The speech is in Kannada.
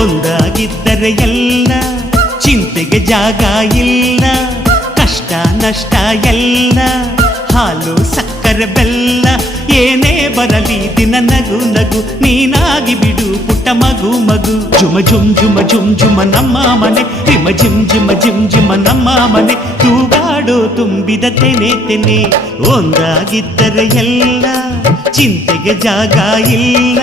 ಒಂದಾಗಿದ್ದರೆ ಎಲ್ಲ ಚಿಂತೆಗೆ ಜಾಗ ಇಲ್ಲ, ಕಷ್ಟ ನಷ್ಟ ಎಲ್ಲ ಹಾಲು ಸಕ್ಕರೆ ಬೆಲ್ಲ, ಏನೇ ಬರಲಿ ದಿನ ನಗು ನಗು ನೀನಾಗಿ ಬಿಡು ಪುಟ್ಟ ಮಗು ಮಗು. ಜುಮ ಜುಮ್ ಜುಮ ಜುಮ್ ಜುಮ ನಮ್ಮ ಮನೆ, ರಿಮ ಜಿಮ್ ಜಿಮ ಜಿಮ್ ಜಿಮ ನಮ್ಮ ಮನೆ, ತೂಗಾಡೋ ತುಂಬಿದ ತೆನೆ ತೆನೆ. ಒಂದಾಗಿದ್ದರೆ ಎಲ್ಲ ಚಿಂತೆಗೆ ಜಾಗ ಇಲ್ಲ.